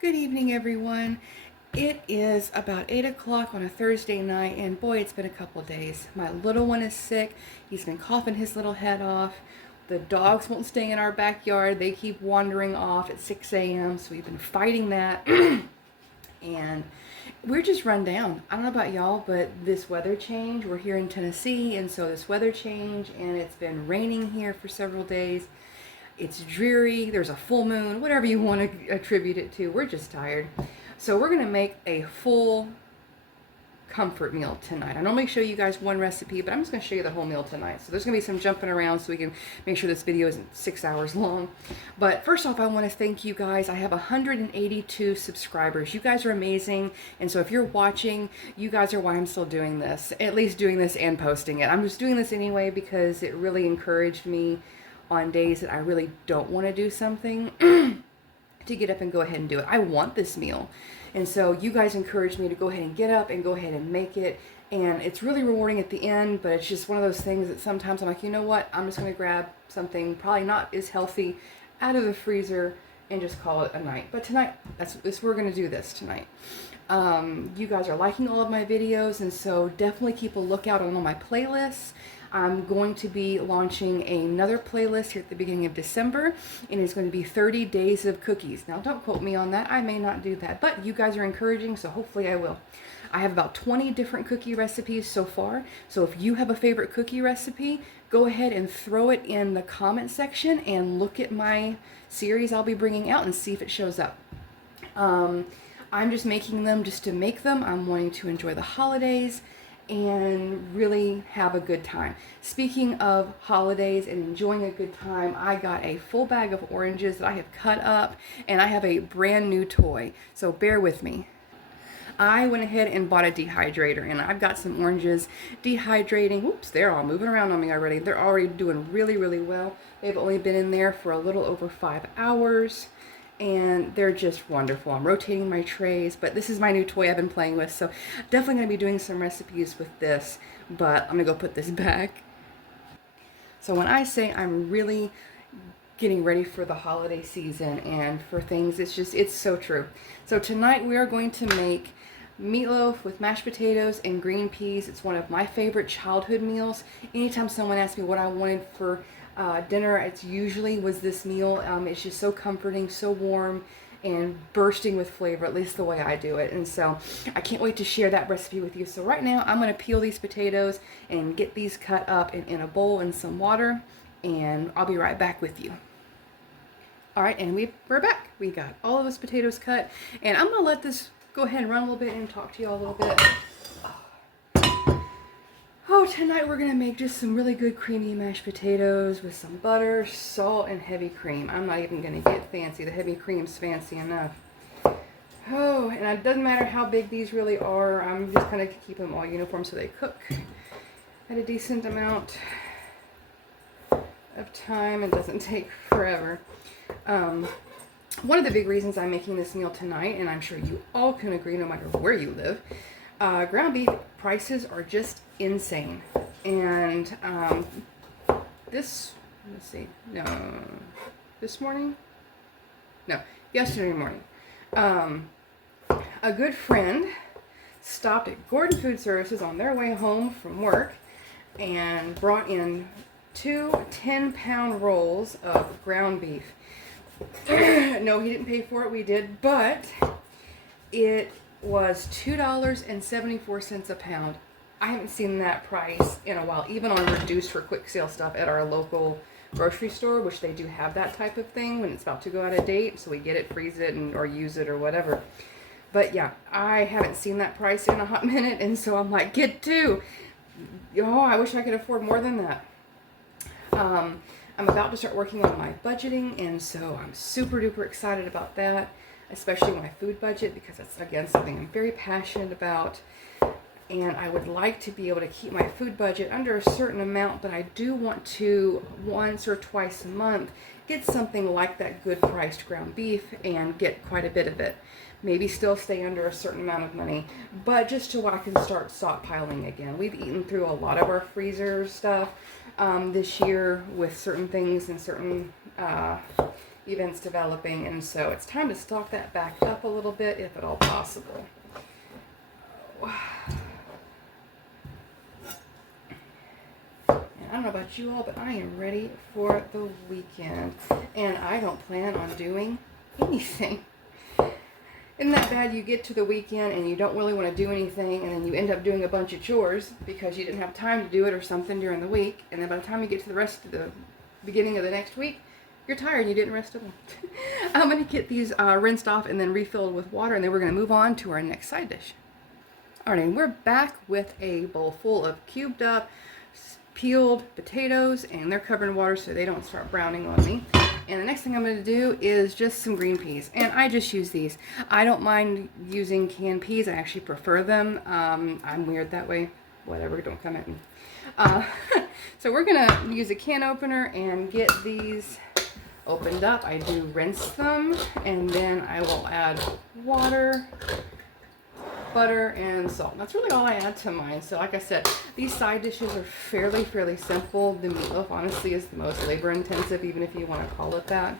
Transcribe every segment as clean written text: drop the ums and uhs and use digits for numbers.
Good evening, everyone. It is about 8 o'clock on a Thursday night, and boy, it's been a couple days. My little one is sick. He's been coughing his little head off. The dogs won't stay in our backyard. They keep wandering off at 6 a.m., so we've been fighting that. And we're just run down. I don't know about y'all, but this weather change, we're here in Tennessee, and so this weather change, and it's been raining here for several days. It's dreary, there's a full moon, whatever you want to attribute it to. We're just tired. So we're going to make a full comfort meal tonight. I normally show you guys one recipe, but I'm just going to show you the whole meal tonight. So there's going to be some jumping around so we can make sure this video isn't 6 hours long. But first off, I want to thank you guys. I have 182 subscribers. You guys are amazing. And so if you're watching, you guys are why I'm still doing this, at least doing this and posting it. I'm just doing this anyway because it really encouraged me on days that I really don't want to do something to get up and go ahead and do it. I want this meal. And so you guys encouraged me to go ahead and get up and go ahead and make it. And it's really rewarding at the end, but it's just one of those things that sometimes I'm like, you know what? I'm just going to grab something probably not as healthy out of the freezer and just call it a night. But tonight, we're going to do this tonight. You guys are liking all of my videos, and so definitely keep a lookout on all my playlists. I'm going to be launching another playlist here at the beginning of December, and it's going to be 30 days of cookies. Now, don't quote me on that. I may not do that, but you guys are encouraging, so hopefully I will. I have about 20 different cookie recipes so far, so if you have a favorite cookie recipe, go ahead and throw it in the comment section and look at my series I'll be bringing out and see if it shows up. I'm just making them just to make them. I'm wanting to enjoy the holidays and really have a good time. Speaking of holidays and enjoying a good time, I got a full bag of oranges that I have cut up, and I have a brand new toy, so bear with me. I went ahead and bought a dehydrator, and I've got some oranges dehydrating. Oops, they're all moving around on me already. They're already doing really, really well. They've only been in there for a little over 5 hours. And they're just wonderful. I'm rotating my trays, but this is my new toy I've been playing with, so definitely going to be doing some recipes with this, but I'm going to go put this back. So when I say I'm really getting ready for the holiday season and for things, it's so true. So tonight we are going to make meatloaf with mashed potatoes and green peas. It's one of my favorite childhood meals. Anytime someone asks me what I wanted for dinner, it's usually was this meal. It's just so comforting, so warm, and bursting with flavor, at least the way I do it. And so I can't wait to share that recipe with you. So right now I'm going to peel these potatoes and get these cut up in a bowl in some water, and I'll be right back with you. All right, and we're back. We got all of those potatoes cut, and I'm going to let this go ahead and run a little bit and talk to you all a little bit. Oh, tonight we're going to make just some really good creamy mashed potatoes with some butter, salt, and heavy cream. I'm not even going to get fancy. The heavy cream's fancy enough. Oh, and it doesn't matter how big these really are. I'm just going to keep them all uniform so they cook at a decent amount of time and doesn't take forever. One of the big reasons I'm making this meal tonight, and I'm sure you all can agree no matter where you live, ground beef prices are just insane. And yesterday morning, a good friend stopped at Gordon Food Services on their way home from work and brought in 2 10-pound rolls of ground beef. No, he didn't pay for it, we did, but it was $2.74 a pound. I haven't seen that price in a while, even on reduced for quick sale stuff at our local grocery store, which they do have that type of thing when it's about to go out of date, so we get it, freeze it, or use it or whatever. But yeah, I haven't seen that price in a hot minute, and so I'm like, get 2. Oh, I wish I could afford more than that. I'm about to start working on my budgeting, and so I'm super duper excited about that, especially my food budget, because that's, again, something I'm very passionate about. And I would like to be able to keep my food budget under a certain amount, but I do want to, once or twice a month, get something like that good priced ground beef and get quite a bit of it. Maybe still stay under a certain amount of money, but just so I can start stockpiling again. We've eaten through a lot of our freezer stuff this year with certain things and certain events developing, and so it's time to stock that back up a little bit if at all possible. I don't know about you all, but I am ready for the weekend, and I don't plan on doing anything. Isn't that bad? You get to the weekend and you don't really want to do anything, and then you end up doing a bunch of chores because you didn't have time to do it or something during the week, and then by the time you get to the rest of the beginning of the next week, you're tired and you didn't rest at all. I'm going to get these rinsed off and then refilled with water, and then we're going to move on to our next side dish. Alright, and we're back with a bowl full of cubed up, peeled potatoes, and they're covered in water so they don't start browning on me. And the next thing I'm going to do is just some green peas. And I just use these. I don't mind using canned peas. I actually prefer them. I'm weird that way. Whatever, don't come at me. So we're going to use a can opener and get these opened up. I do rinse them, and then I will add water, butter, and salt. That's really all I add to mine. So like I said, these side dishes are fairly simple. The meatloaf honestly is the most labor intensive, even if you want to call it that.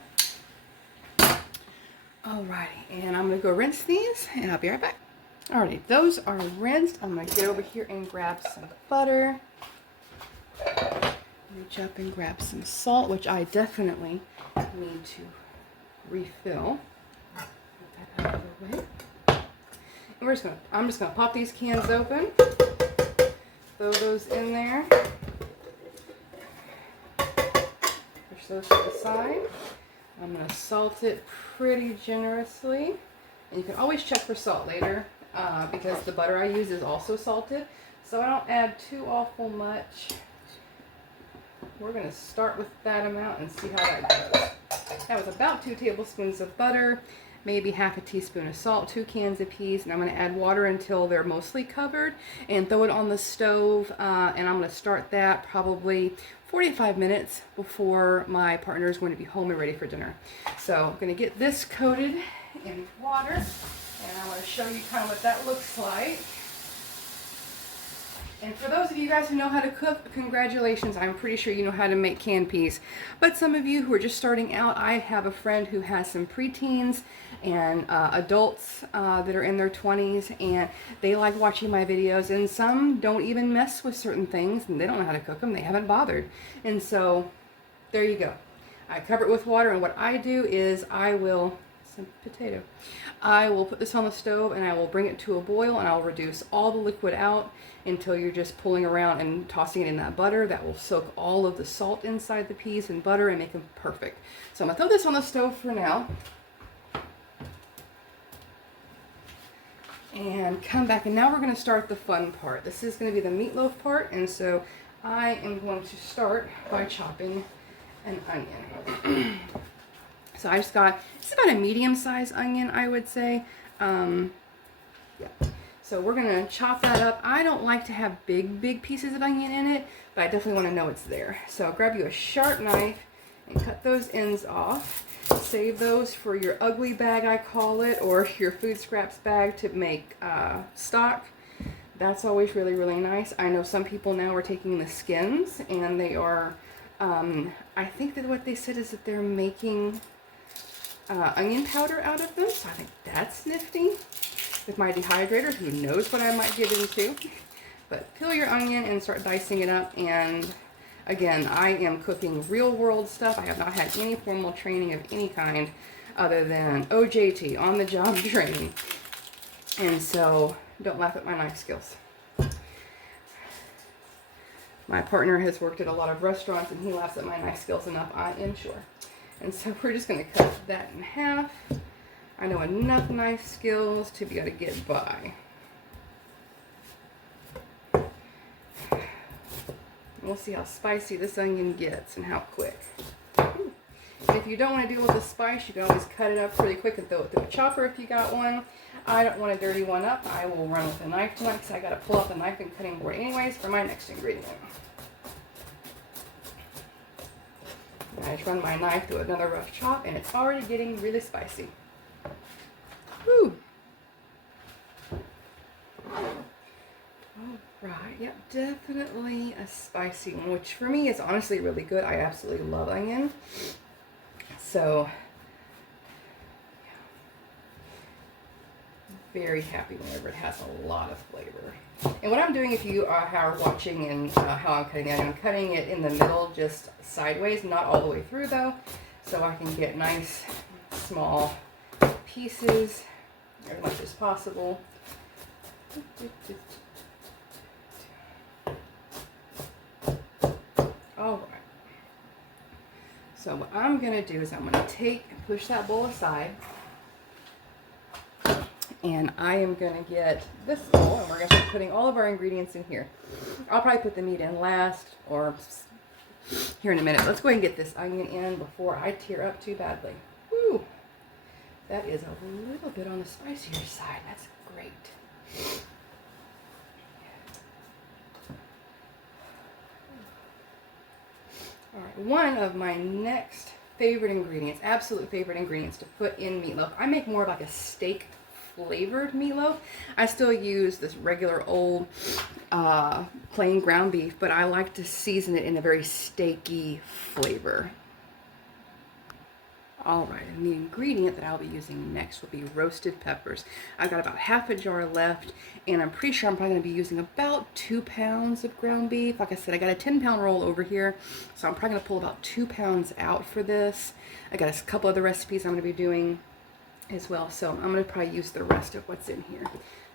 Alrighty, and I'm going to go rinse these, and I'll be right back. Alrighty, those are rinsed. I'm going to get over here and grab some butter. Reach up and grab some salt, which I definitely need to refill. Get that out of the way. I'm just gonna pop these cans open, throw those in there, push those to the side. I'm gonna salt it pretty generously, and you can always check for salt later because the butter I use is also salted, so I don't add too awful much. We're gonna start with that amount and see how that goes. That was about 2 tablespoons of butter, maybe half a teaspoon of salt, 2 cans of peas, and I'm going to add water until they're mostly covered and throw it on the stove, and I'm going to start that probably 45 minutes before my partner is going to be home and ready for dinner. So I'm going to get this coated in water, and I'm going to show you kind of what that looks like. And for those of you guys who know how to cook, congratulations, I'm pretty sure you know how to make canned peas. But some of you who are just starting out, I have a friend who has some preteens and adults that are in their 20s, and they like watching my videos, and some don't even mess with certain things, and they don't know how to cook them, they haven't bothered. And so, there you go. I cover it with water, and what I do is I will put this on the stove, and I will bring it to a boil, and I'll reduce all the liquid out until you're just pulling around and tossing it in that butter. That will soak all of the salt inside the peas and butter and make them perfect. So I'm going to throw this on the stove for now and come back, and now we're going to start the fun part. This is going to be the meatloaf part, and so I am going to start by chopping an onion. So I just got, it's about a medium-sized onion, I would say. Yeah. So we're going to chop that up. I don't like to have big pieces of onion in it, but I definitely want to know it's there. So I'll grab you a sharp knife and cut those ends off. Save those for your ugly bag, I call it, or your food scraps bag to make stock. That's always really nice. I know some people now are taking the skins, and they are, I think that what they said is that they're making onion powder out of them, so I think that's nifty. With my dehydrator, who knows what I might get into. But peel your onion and start dicing it up, and again, I am cooking real world stuff. I have not had any formal training of any kind other than OJT, on the job training. And so, don't laugh at my knife skills. My partner has worked at a lot of restaurants, and he laughs at my knife skills enough, I am sure. And so we're just going to cut that in half. I know enough knife skills to be able to get by. We'll see how spicy this onion gets and how quick. And if you don't want to deal with the spice, you can always cut it up pretty quick and throw it through a chopper if you got one. I don't want to dirty one up. I will run with a knife tonight because I got to pull out the knife and cutting board anyways for my next ingredient. I just run my knife through another rough chop, and it's already getting really spicy. Woo! Alright, yep, definitely a spicy one, which for me is honestly really good. I absolutely love onion. So, very happy whenever it has a lot of flavor. And what I'm doing, if you are watching and how I'm cutting it, I'm cutting it in the middle, just sideways, not all the way through though, so I can get nice small pieces as much as possible. All right. So what I'm going to do is I'm going to take and push that bowl aside. And I am going to get this bowl, and we're going to start putting all of our ingredients in here. I'll probably put the meat in last, or here in a minute. Let's go ahead and get this onion in before I tear up too badly. Woo! That is a little bit on the spicier side. That's great. All right, one of my next favorite ingredients, absolute favorite ingredients to put in meatloaf. I make more of like a steak flavored meatloaf. I still use this regular old plain ground beef, but I like to season it in a very steaky flavor. All right, and the ingredient that I'll be using next will be roasted peppers. I've got about half a jar left, and I'm pretty sure I'm probably going to be using about 2 pounds of ground beef. Like I said, I got a 10-pound roll over here, so I'm probably going to pull about 2 pounds out for this. I got a couple other recipes I'm going to be doing as well, so I'm going to probably use the rest of what's in here.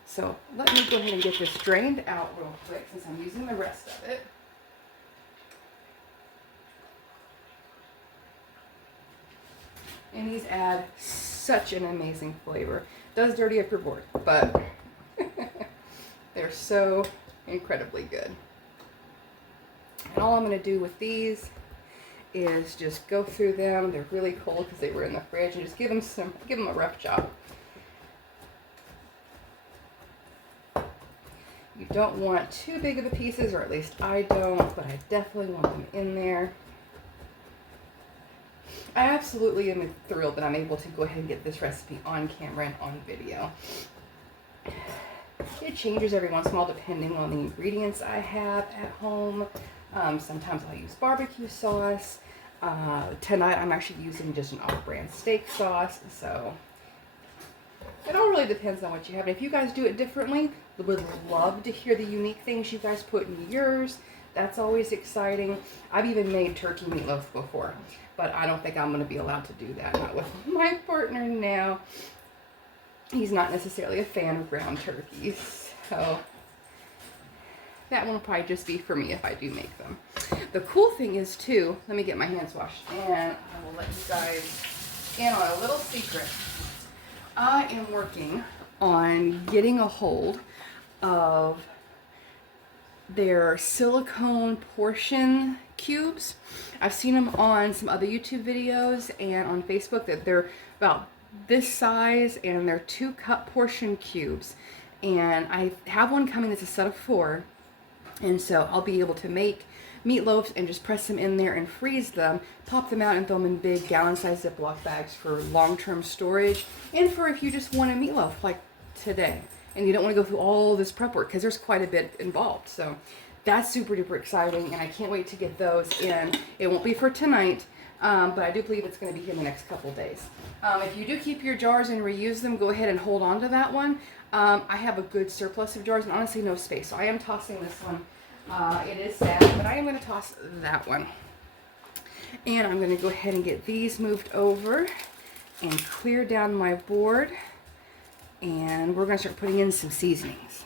So let me go ahead and get this drained out real quick since I'm using the rest of it. And these add such an amazing flavor. Does dirty up your board, but they're so incredibly good. And all I'm going to do with these is just go through them. They're really cold because they were in the fridge, and just give them a rough chop. You don't want too big of a pieces, or at least I don't, but I definitely want them in there. I absolutely am thrilled that I'm able to go ahead and get this recipe on camera and on video. It changes every once in a while depending on the ingredients I have at home. Sometimes I'll use barbecue sauce. Tonight I'm actually using just an off-brand steak sauce, so it all really depends on what you have. And if you guys do it differently, I would love to hear the unique things you guys put in yours. That's always exciting. I've even made turkey meatloaf before, but I don't think I'm going to be allowed to do that. Not with my partner now. He's not necessarily a fan of ground turkeys, so that one will probably just be for me if I do make them. The cool thing is too, let me get my hands washed, and I will let you guys in on a little secret. I am working on getting a hold of their silicone portion cubes. I've seen them on some other YouTube videos and on Facebook that they're about this size, and they're 2-cup portion cubes. And I have one coming that's a set of 4. And so I'll be able to make meatloaves and just press them in there and freeze them, pop them out and throw them in big gallon-sized Ziploc bags for long-term storage, and for if you just want a meatloaf like today and you don't want to go through all this prep work, because there's quite a bit involved. So that's super duper exciting, and I can't wait to get those in. It won't be for tonight, but I do believe it's going to be here in the next couple days. If you do keep your jars and reuse them, go ahead and hold on to that one. I have a good surplus of jars and honestly no space, so I am tossing this one. It is sad, but I am going to toss that one. And I'm going to go ahead and get these moved over and clear down my board. And we're going to start putting in some seasonings.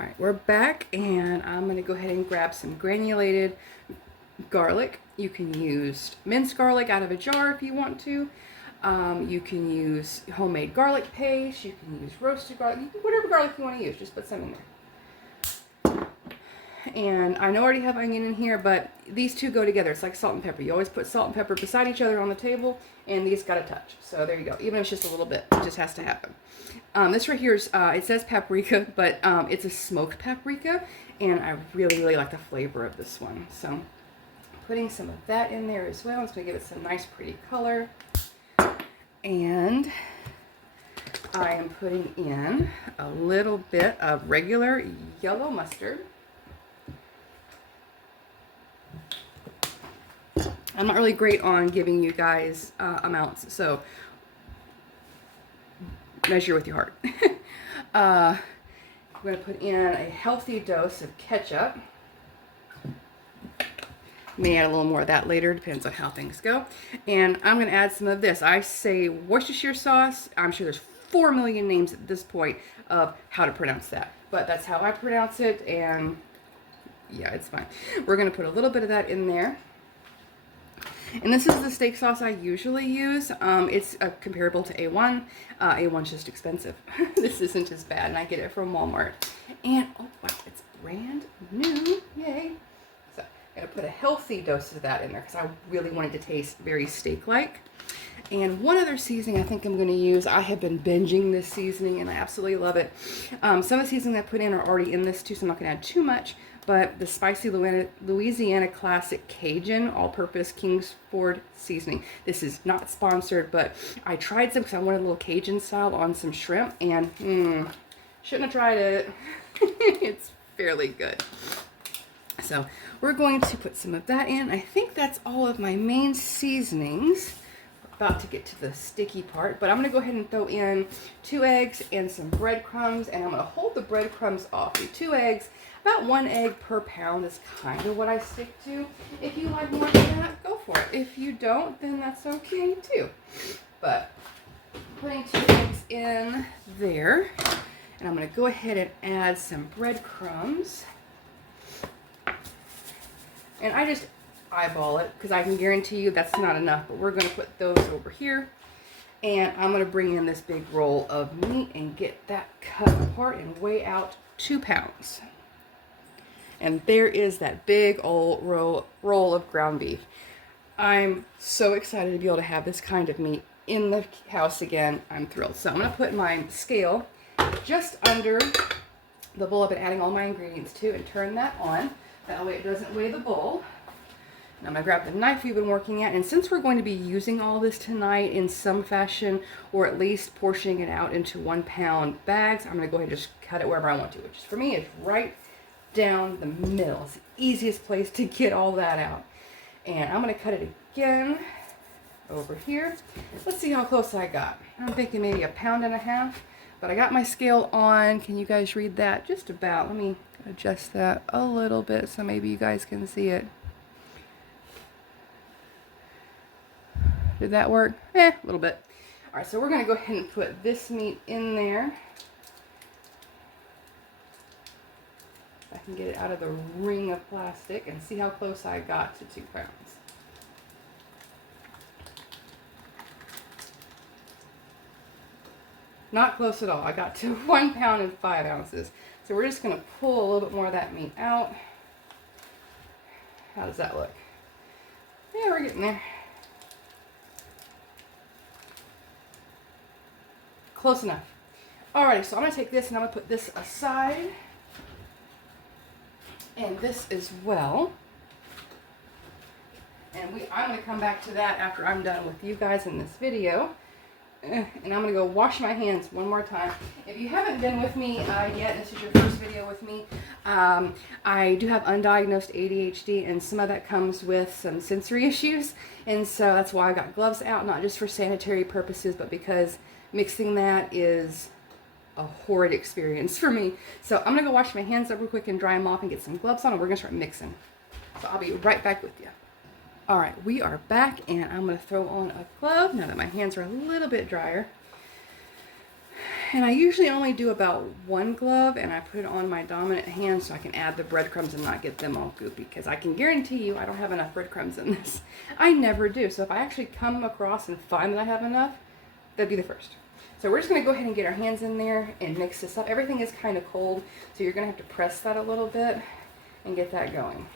All right, we're back, and I'm going to go ahead and grab some granulated garlic. You can use minced garlic out of a jar if you want to. You can use homemade garlic paste. You can use roasted garlic. Whatever garlic you want to use, just put some in there. And I know I already have onion in here, but these two go together. It's like salt and pepper. You always put salt and pepper beside each other on the table, and these got to touch. So there you go. Even if it's just a little bit, it just has to happen. This right here is, it says paprika, but it's a smoked paprika, and I really, really like the flavor of this one. So putting some of that in there as well. It's going to give it some nice, pretty color. And I am putting in a little bit of regular yellow mustard. I'm not really great on giving you guys amounts, so measure with your heart. I'm going to put in a healthy dose of ketchup. May add a little more of that later, depends on how things go. And I'm going to add some of this. I say Worcestershire sauce. I'm sure there's 4 million names at this point of how to pronounce that. But that's how I pronounce it, and yeah, it's fine. We're going to put a little bit of that in there. And this is the steak sauce I usually use. It's comparable to A1. A1's just expensive. This isn't as bad, and I get it from Walmart. And, oh wow, it's brand new. Yay. So I'm going to put a healthy dose of that in there because I really wanted to taste very steak-like. And one other seasoning I think I'm going to use, I have been binging this seasoning and I absolutely love it. Some of the seasonings I put in are already in this too, so I'm not going to add too much. But the spicy Louisiana Classic Cajun all-purpose Kingsford seasoning. This is not sponsored, but I tried some because I wanted a little Cajun style on some shrimp, and shouldn't have tried it. It's fairly good. So we're going to put some of that in. I think that's all of my main seasonings. About to get to the sticky part, but I'm going to go ahead and throw in 2 eggs and some breadcrumbs, and I'm going to hold the breadcrumbs off. The 2 eggs, about 1 egg per pound is kind of what I stick to. If you like more than that, go for it. If you don't, then that's okay too. But putting 2 eggs in there, and I'm going to go ahead and add some breadcrumbs. And I just eyeball it because I can guarantee you that's not enough, but we're going to put those over here, and I'm going to bring in this big roll of meat and get that cut apart and weigh out 2 pounds. And there is that big old roll of ground beef. I'm so excited to be able to have this kind of meat in the house again. I'm thrilled. So I'm going to put my scale just under the bowl I've been adding all my ingredients to and turn that on. That way it doesn't weigh the bowl. I'm going to grab the knife we've been working at, and since we're going to be using all this tonight in some fashion, or at least portioning it out into 1 pound bags, I'm going to go ahead and just cut it wherever I want to, which for me is right down the middle. It's the easiest place to get all that out. And I'm going to cut it again over here. Let's see how close I got. I'm thinking maybe 1.5 pounds, but I got my scale on. Can you guys read that? Just about. Let me adjust that a little bit so maybe you guys can see it. Did that work? A little bit. All right, so we're going to go ahead and put this meat in there. I can get it out of the ring of plastic and see how close I got to 2 pounds. Not close at all. I got to 1 pound and 5 ounces. So we're just going to pull a little bit more of that meat out. How does that look? Yeah, we're getting there. Close enough. Alrighty, so I'm going to take this and I'm going to put this aside. And this as well. And I'm going to come back to that after I'm done with you guys in this video. And I'm going to go wash my hands one more time. If you haven't been with me yet, this is your first video with me, I do have undiagnosed ADHD, and some of that comes with some sensory issues. And so that's why I got gloves out, not just for sanitary purposes, but because mixing that is a horrid experience for me. So I'm going to go wash my hands up real quick and dry them off and get some gloves on, and we're going to start mixing. So I'll be right back with you. Alright, we are back, and I'm going to throw on a glove now that my hands are a little bit drier. And I usually only do about 1 glove, and I put it on my dominant hand so I can add the breadcrumbs and not get them all goopy, because I can guarantee you I don't have enough breadcrumbs in this. I never do. So if I actually come across and find that I have enough, that'd be the first. So we're just going to go ahead and get our hands in there and mix this up. Everything is kind of cold, so you're going to have to press that a little bit and get that going.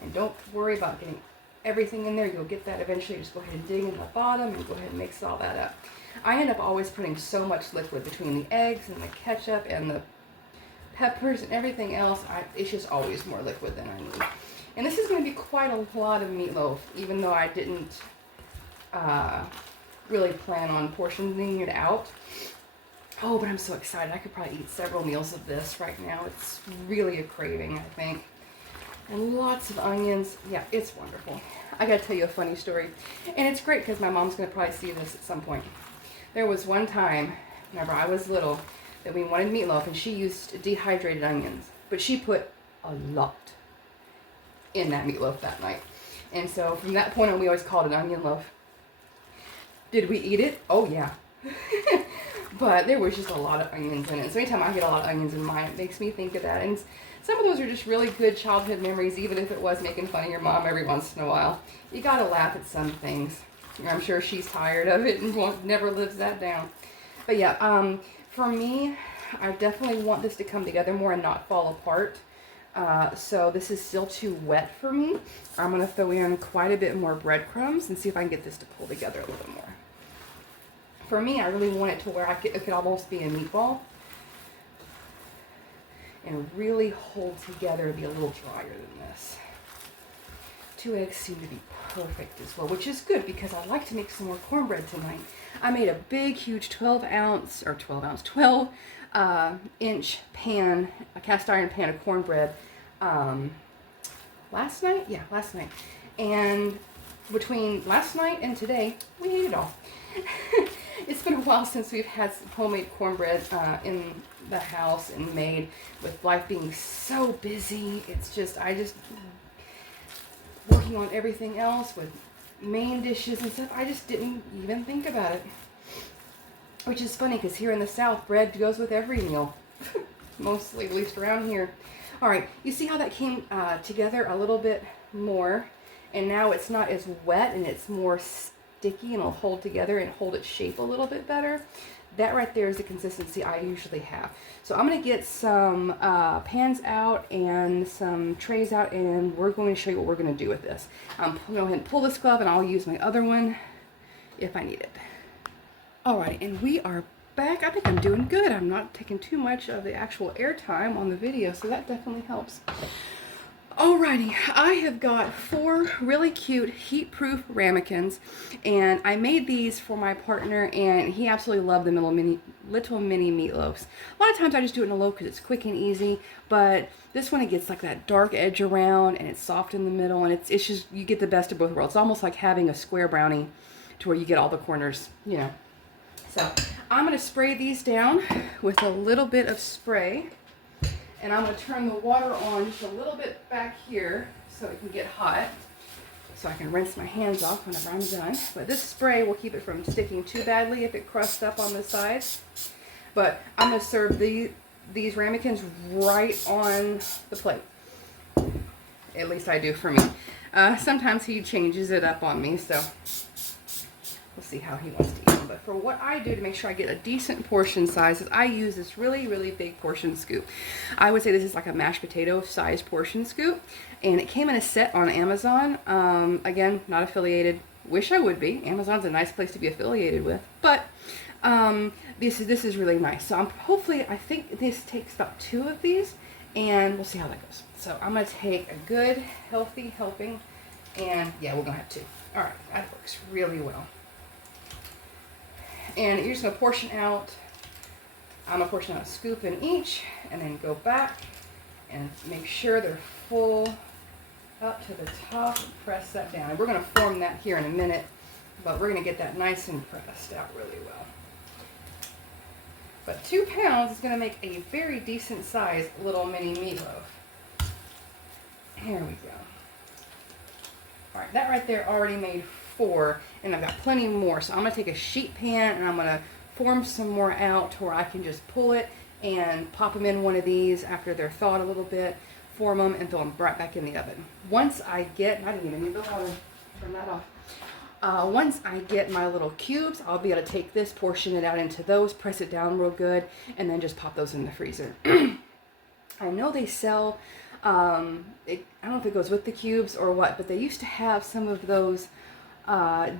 And don't worry about getting everything in there. You'll get that eventually. Just go ahead and dig in the bottom and go ahead and mix all that up. I end up always putting so much liquid between the eggs and the ketchup and the peppers and everything else. It's just always more liquid than I need. And this is going to be quite a lot of meatloaf, even though I didn't really plan on portioning it out. Oh, but I'm so excited. I could probably eat several meals of this right now. It's really a craving, I think. and lots of onions. Yeah, it's wonderful. I gotta tell you a funny story. And it's great because my mom's gonna probably see this at some point. There was one time, whenever I was little, that we wanted meatloaf and she used dehydrated onions. But she put a lot in that meatloaf that night. And so from that point on, we always called it onion loaf. Did we eat it? Oh yeah. But there was just a lot of onions in it. So anytime I get a lot of onions in mine, it makes me think of that. And some of those are just really good childhood memories, even if it was making fun of your mom every once in a while. You gotta laugh at some things. I'm sure she's tired of it and never lives that down. But yeah, for me, I definitely want this to come together more and not fall apart. So this is still too wet for me. I'm going to throw in quite a bit more breadcrumbs and see if I can get this to pull together a little more. For me, I really want it to where it could almost be a meatball and really hold together and be a little drier than this. 2 eggs seem to be perfect as well, which is good because I like to make some more cornbread tonight. I made a big, huge 12 inch pan, a cast iron pan of cornbread last night. Yeah, last night. And between last night and today, we ate it all. It's been a while since we've had some homemade cornbread in the house and made, with life being so busy. It's just, working on everything else with main dishes and stuff, I just didn't even think about it. Which is funny because here in the South, bread goes with every meal. Mostly, at least around here. Alright, you see how that came together a little bit more? And now it's not as wet and it's more sticky and it'll hold together and hold its shape a little bit better. That right there is the consistency I usually have. So I'm going to get some pans out and some trays out, and we're going to show you what we're going to do with this. I'm going to go ahead and pull this glove, and I'll use my other one if I need it. Alright, and we are back. I think I'm doing good. I'm not taking too much of the actual airtime on the video, so that definitely helps. Alrighty, I have got 4 really cute heat-proof ramekins, and I made these for my partner, and he absolutely loved the little mini meatloaves. A lot of times I just do it in a loaf because it's quick and easy, but this one, it gets like that dark edge around, and it's soft in the middle, and it's just, you get the best of both worlds. It's almost like having a square brownie to where you get all the corners, you know. So I'm going to spray these down with a little bit of spray. And I'm going to turn the water on just a little bit back here so it can get hot, so I can rinse my hands off whenever I'm done. But this spray will keep it from sticking too badly if it crusts up on the sides. But I'm going to serve these ramekins right on the plate. At least I do for me. Sometimes he changes it up on me, so we'll see how he wants to eat them. But for what I do to make sure I get a decent portion size is I use this really, really big portion scoop. I would say this is like a mashed potato sized portion scoop. And it came in a set on Amazon. Again, not affiliated. Wish I would be. Amazon's a nice place to be affiliated with. But this is really nice. So I think this takes about 2 of these. And we'll see how that goes. So I'm going to take a good, healthy helping. And yeah, we're going to have 2. Alright, that works really well. And you're just going to portion out, I'm going to portion out a scoop in each, and then go back and make sure they're full up to the top and press that down. And we're going to form that here in a minute, but we're going to get that nice and pressed out really well. But 2 pounds is going to make a very decent sized little mini meatloaf. Here we go. Alright, that right there already made 4, and I've got plenty more. So I'm going to take a sheet pan and I'm going to form some more out to where I can just pull it and pop them in one of these after they're thawed a little bit, form them, and throw them right back in the oven. Once I get, I didn't even need the water, turn that off. Once I get my little cubes, I'll be able to take this, portion it out into those, press it down real good, and then just pop those in the freezer. I know they sell, I don't know if it goes with the cubes or what, but they used to have some of those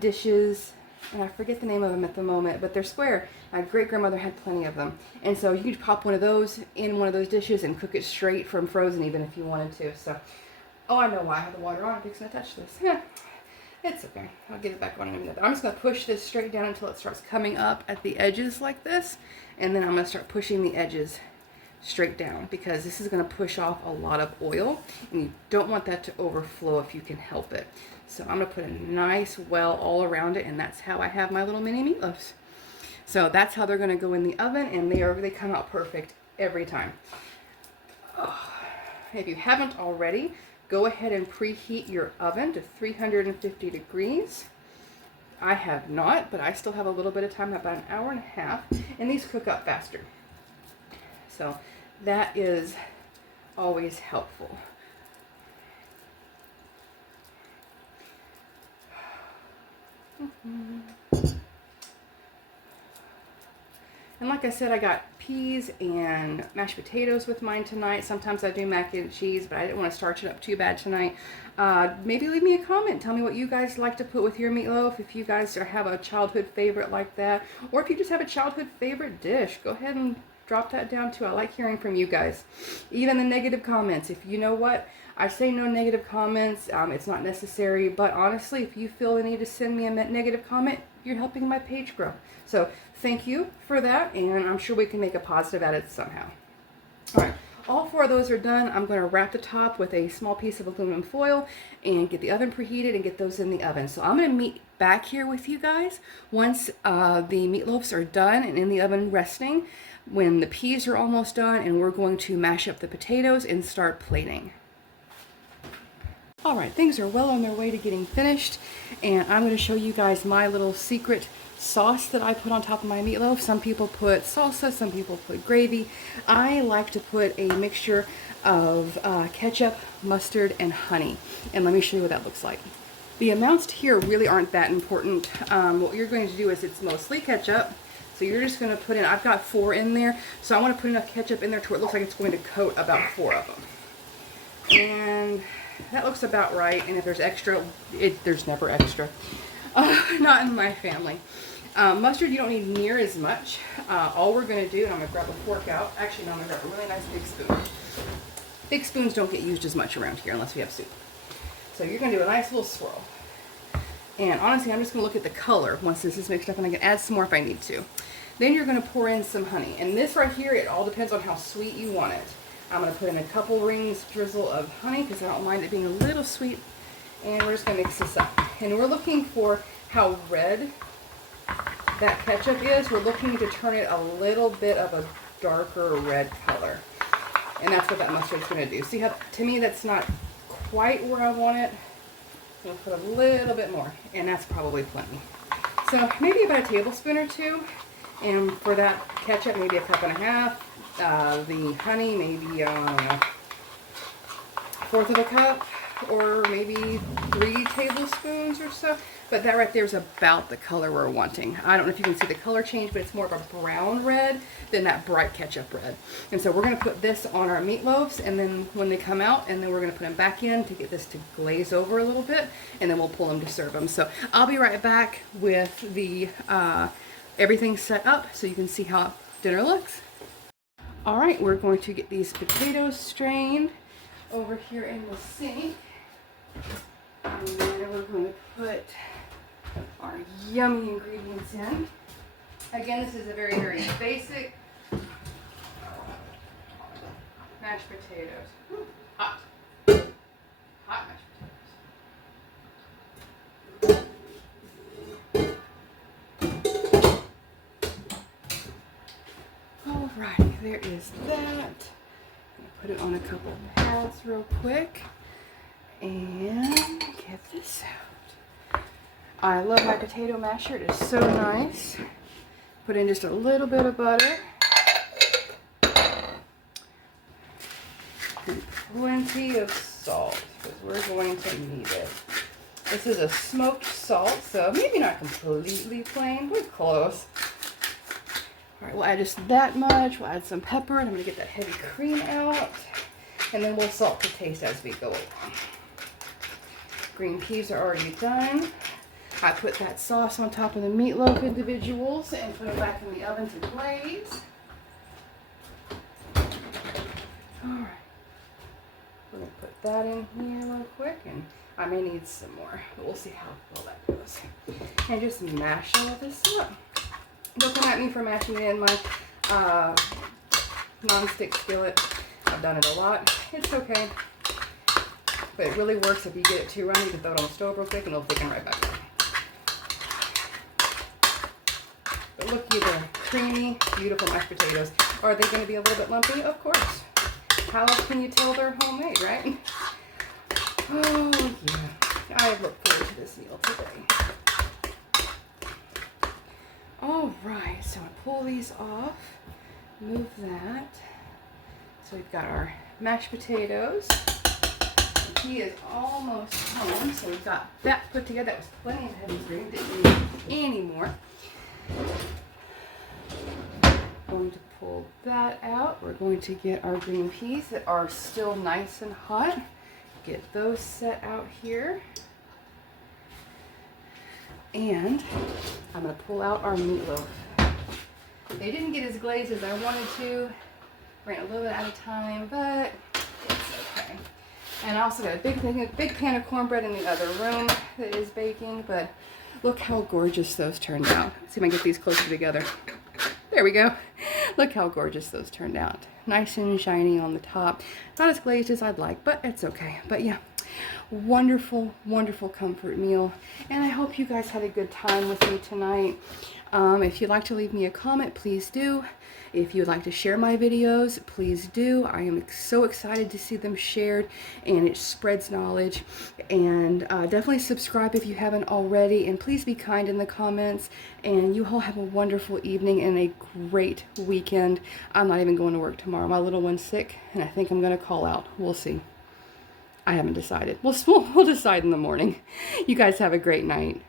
dishes, and I forget the name of them at the moment, but they're square. My great-grandmother had plenty of them. And so you could pop one of those in one of those dishes and cook it straight from frozen even if you wanted to. So, oh, I know why I have the water on. I'm fixing to touch this. It's okay. I'll get it back on in a minute. I'm just going to push this straight down until it starts coming up at the edges like this. And then I'm going to start pushing the edges straight down, because this is going to push off a lot of oil, and you don't want that to overflow if you can help it. So I'm going to put a nice well all around it, and that's how I have my little mini meatloaves. So that's how they're going to go in the oven, and they come out perfect every time. If you haven't already, go ahead and preheat your oven to 350 degrees. I have not, but I still have a little bit of time, about an hour and a half, and these cook up faster. So that is always helpful. And like I said, I got peas and mashed potatoes with mine tonight. Sometimes I do mac and cheese, but I didn't want to starch it up too bad tonight. Maybe leave me a comment. Tell me what you guys like to put with your meatloaf. If you guys have a childhood favorite like that, or if you just have a childhood favorite dish, go ahead and drop that down too. I like hearing from you guys. Even the negative comments. If you know what, I say no negative comments. It's not necessary, but honestly, if you feel the need to send me a negative comment, you're helping my page grow. So thank you for that, and I'm sure we can make a positive at it somehow. All right, all 4 of those are done. I'm going to wrap the top with a small piece of aluminum foil and get the oven preheated and get those in the oven. So I'm going to meet back here with you guys once the meatloaves are done and in the oven resting, when the peas are almost done, and we're going to mash up the potatoes and start plating. All right, things are well on their way to getting finished, and I'm going to show you guys my little secret sauce that I put on top of my meatloaf. Some people put salsa, some people put gravy. I like to put a mixture of ketchup, mustard, and honey, and let me show you what that looks like. The amounts here really aren't that important. What you're going to do is, it's mostly ketchup, so you're just going to put in, I've got 4 in there, so I want to put enough ketchup in there to where it looks like it's going to coat about 4 of them. And that looks about right, and if there's extra, there's never extra. Not in my family. Mustard, you don't need near as much. All we're going to do, and I'm going to grab a fork out. Actually, no, I'm going to grab a really nice big spoon. Big spoons don't get used as much around here unless we have soup. So you're going to do a nice little swirl. And honestly, I'm just going to look at the color once this is mixed up, and I can add some more if I need to. Then you're going to pour in some honey. And this right here, it all depends on how sweet you want it. I'm going to put in a couple rings drizzle of honey because I don't mind it being a little sweet. And we're just going to mix this up. And we're looking for how red that ketchup is. We're looking to turn it a little bit of a darker red color. And that's what that mustard is going to do. See how, to me, that's not quite where I want it. I'm going to put a little bit more. And that's probably plenty. So maybe about a tablespoon or 2. And for that ketchup, maybe a cup and a half. The honey, maybe, I don't know, 1/4 of a cup, or maybe 3 tablespoons or so. But that right there is about the color we're wanting. I don't know if you can see the color change, but it's more of a brown red than that bright ketchup red. And so we're going to put this on our meatloaves, and then when they come out, and then we're going to put them back in to get this to glaze over a little bit, and then we'll pull them to serve them. So I'll be right back with the everything set up so you can see how dinner looks. All right, we're going to get these potatoes strained over here in the sink. And then we're going to put our yummy ingredients in. Again, this is a very, very basic mashed potatoes. Ooh, hot. Hot mashed potatoes. Alrighty, there is that. Put it on a couple of pads real quick and get this out. I love my potato masher. It is so nice. Put in just a little bit of butter and plenty of salt because we're going to need it. This is a smoked salt, so maybe not completely plain, but close. All right, we'll add just that much. We'll add some pepper, and I'm going to get that heavy cream out. And then we'll salt to taste as we go along. Green peas are already done. I put that sauce on top of the meatloaf individuals and put them back in the oven to glaze. All right. We're going to put that in here real quick, and I may need some more, but we'll see how well that goes. And just mash all this up. Don't come at me for mashing it in my non-stick skillet. I've done it a lot. It's okay. But it really works if you get it too runny. You can throw it on the stove real quick and it'll thicken right back up. But look at the creamy, beautiful mashed potatoes. Are they going to be a little bit lumpy? Of course. How else can you tell they're homemade, right? Oh, yeah. I look forward to this meal today. All right, so I pull these off, move that. So we've got our mashed potatoes. He is almost home, so we've got that put together. That was plenty of heavy cream, didn't need any more. Going to pull that out. We're going to get our green peas that are still nice and hot. Get those set out here. And I'm going to pull out our meatloaf. They didn't get as glazed as I wanted to. Ran a little bit out of time, but it's okay. And I also got a big pan of cornbread in the other room that is baking, but look how gorgeous those turned out. Let's see if I can get these closer together. There we go. Look how gorgeous those turned out. Nice and shiny on the top. Not as glazed as I'd like, but it's okay. But yeah, wonderful, wonderful comfort meal. And I hope you guys had a good time with me tonight. If you'd like to leave me a comment, please do. If you'd like to share my videos, please do. I am so excited to see them shared, and it spreads knowledge. And definitely subscribe if you haven't already, and please be kind in the comments. And you all have a wonderful evening and a great weekend. I'm not even going to work tomorrow. My little one's sick, and I think I'm going to call out. We'll see. I haven't decided. We'll decide in the morning. You guys have a great night.